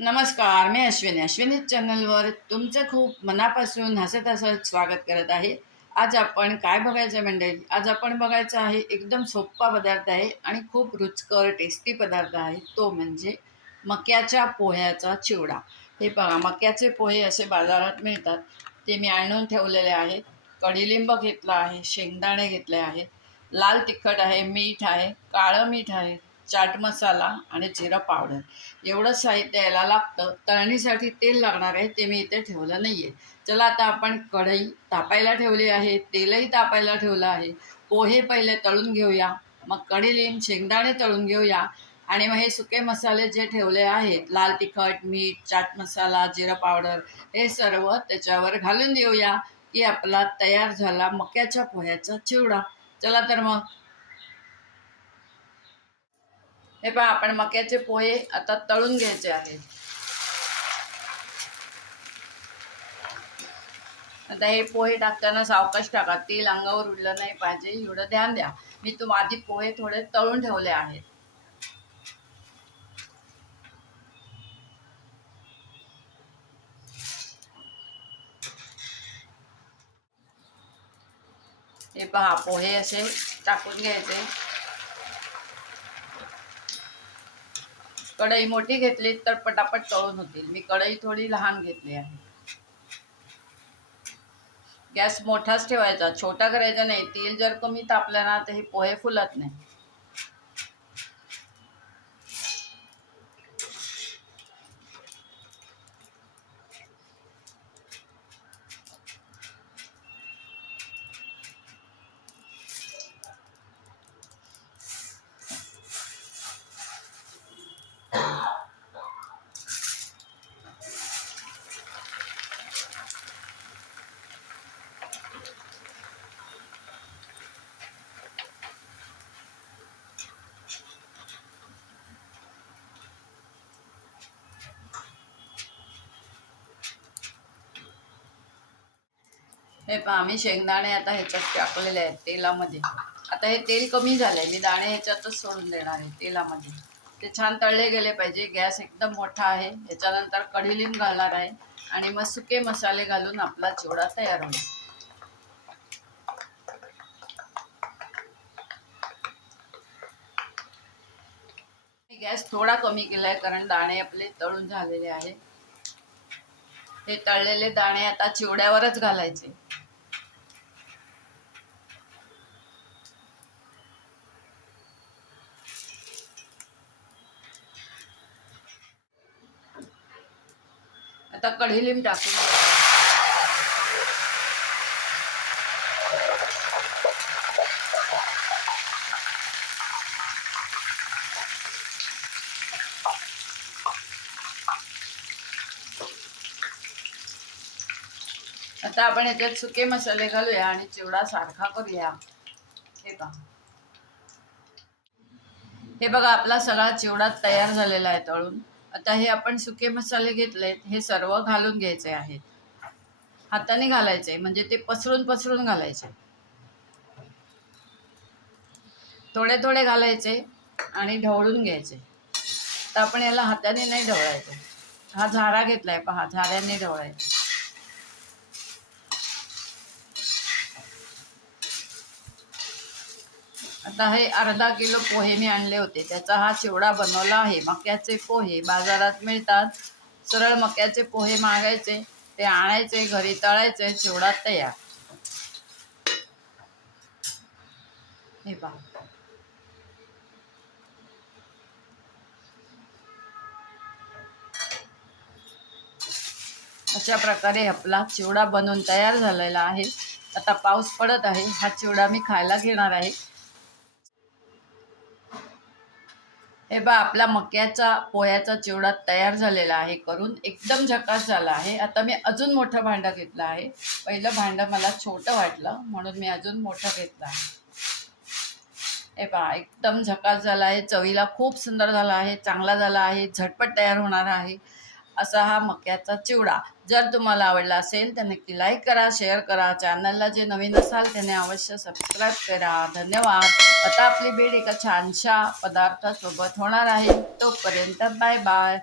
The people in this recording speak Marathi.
नमस्कार मी अश्विनी. अश्विनी चॅनलवर तुमचं खूप मनापासून हसत हसत स्वागत करत आहे. आज आपण काय बघायचं मंडळी? आज आपण बघायचं आहे एकदम सोप्पा पदार्थ आहे आणि खूप रुचकर टेस्टी पदार्थ आहे. तो म्हणजे मक्याच्या पोह्याचा चिवडा. हे बघा मक्याचे पोहे असे बाजारात मिळतात. ते मी आणून ठेवलेले आहेत. कढीलिंब घेतला आहे शेंगदाणे घेतले आहेत. लाल तिखट आहे मीठ आहे काळं मीठ आहे. चाट मसाला आणि जिरा पावडर. एवढं साहित्य यायला लागतं. तळणीसाठी तेल लागणार आहे ते मी इथे ठेवलं नाही आहे चला आता आपण कढई तापायला ठेवली आहे तेलही तापायला ठेवलं आहे. पोहे पहिले तळून घेऊया मग कढीलिंब शेंगदाणे तळून घेऊया आणि मग हे सुके मसाले जे ठेवले आहेत लाल तिखट मीठ चाट मसाला जिरा पावडर हे सर्व त्याच्यावर घालून देऊया की आपला तयार झाला मक्याच्या पोह्याचा चिवडा. चला तर मग हे पहा आपण मक्याचे पोहे आता तळून घ्यायचे आहेत. आता हे पोहे टाकताना सावकाश टाका तेल अंगावर उडलं नाही पाहिजे एवढं ध्यान द्या. मी तुम आधी पोहे थोडे तळून ठेवले आहेत. हे पहा पोहे असे टाकून घ्यायचे. कढई मोठी घेतली तर पटापट तळून होतील. मी कढई थोडी लहान घेतली आहे. गॅस मोठाच ठेवायचा. छोटा करायचा नाही. तेल जर कमी तापलं ना तर हे पोहे फुलत नाही. हे पहा आम्ही शेंगदाणे आता ह्याच्यात टाकलेले आहेत तेलामध्ये. आता हे तेल कमी झालंय मी दाणे ह्याच्यातच सोडून देणार आहे तेलामध्ये. ते छान तळले गेले पाहिजे गॅस एकदम मोठा आहे ह्याच्यानंतर कढीलीम घालणार आहे आणि मग सुके मसाले घालून आपला चिवडा तयार होईल. गॅस थोडा कमी केलाय कारण दाणे आपले तळून झालेले आहे. हे तळलेले दाणे आता चिवड्यावरच घालायचे. आता कढीलिंब टाकून आता आपण याच्यात सुके मसाले घालूया आणि चिवडा सारखा करूया. हे पहा. हे बघा आपला सगळा चिवडा तयार झालेला आहे तळून. आता हे आपण सुके मसाले घेतलेत हे सर्व घालून घ्यायचे आहेत हाताने घालायचे म्हणजे ते पसरून पसरून घालायचे. थोडे थोडे घालायचे आणि ढवळून घ्यायचे. तर आपण याला हाताने नाही ढवळायचं. हा झारा घेतलाय पहा झाऱ्याने ढवळायचं. हे अर्धा किलो पोहे मी आणले होते. त्याचा हा चिवडा बनवला आहे. मक्याचे पोहे बाजारात मिळतात. सरळ मक्याचे पोहे मागायचे. ते आणायचे घरी तळायचे. चिवडा तयार. हे पहा. अशा प्रकारे आपला चिवडा बनवून तयार झालेला आहे. आता पाऊस पडत आहे. हा चिवडा मी खायला घेणार आहे. हे बा आपला मक्याचा पोह्याचा चिवडा तयार झालेला आहे करून एकदम झकास झाला आहे. आता मी अजून मोठं भांडं घेतलं आहे. पहिलं भांडं मला छोटं वाटलं म्हणून मी अजून मोठं घेतलं आहे. हे पहा एकदम झकास झाला आहे. चवीला खूप सुंदर झाला आहे चांगला झाला आहे झटपट तयार होणार आहे. असा हा मक्याचा चिवडा. जर तुम्हाला आवडला असेल तर नक्की लाईक करा शेअर करा. चॅनलला जे नवीन असाल त्याने अवश्य सबस्क्राईब करा. धन्यवाद. आता आपली भेट एका छानशा पदार्थासोबत होणार आहे. तोपर्यंत बाय बाय